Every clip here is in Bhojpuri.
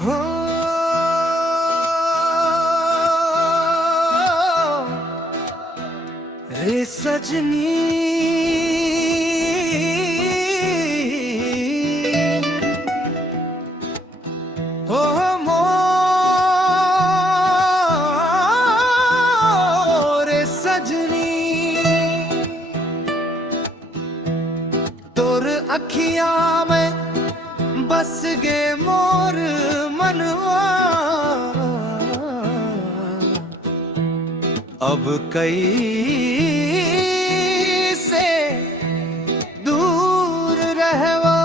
हो रे सजनी हो मोरे सजनी तोर अखियां में बस गे मोर मनवा। अब कई से दूर रहवा।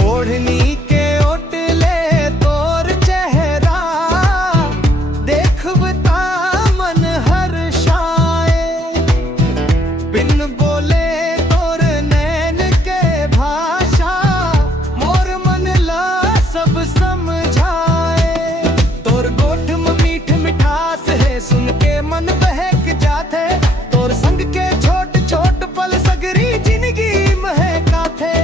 ओढ़नी के ओटले तोर चेहरा देखबता मन हर्षाए। बिन बोले तोर नैन के भाषा मोर मन ला सब समझाए। तोर गोठ में मीठ मिठास है सुन के मन बहक जाते। तोर संग के छोट छोट पल सगरी जिंदगी महका थे।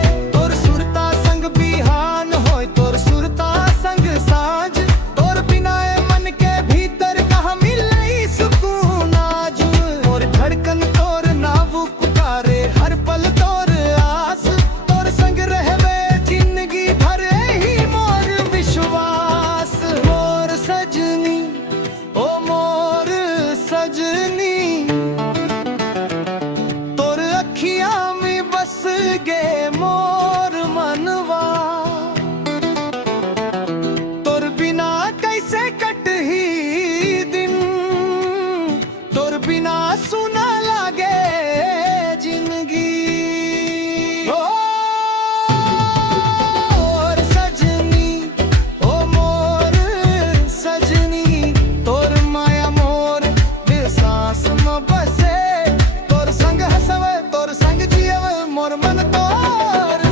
तोर अखियां में बस गे मोर मनवा। तोर बिना कैसे कटही दिन तोर बिना सुना लागे जिंदगी। सजनी ओ मोर सजनी तोर माया मोर दिल सांस में बसे। तोर संग हसवे तोर संग जियवे मोर मन तोर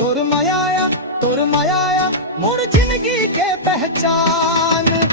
तोर माया मोर जिंदगी के पहचान।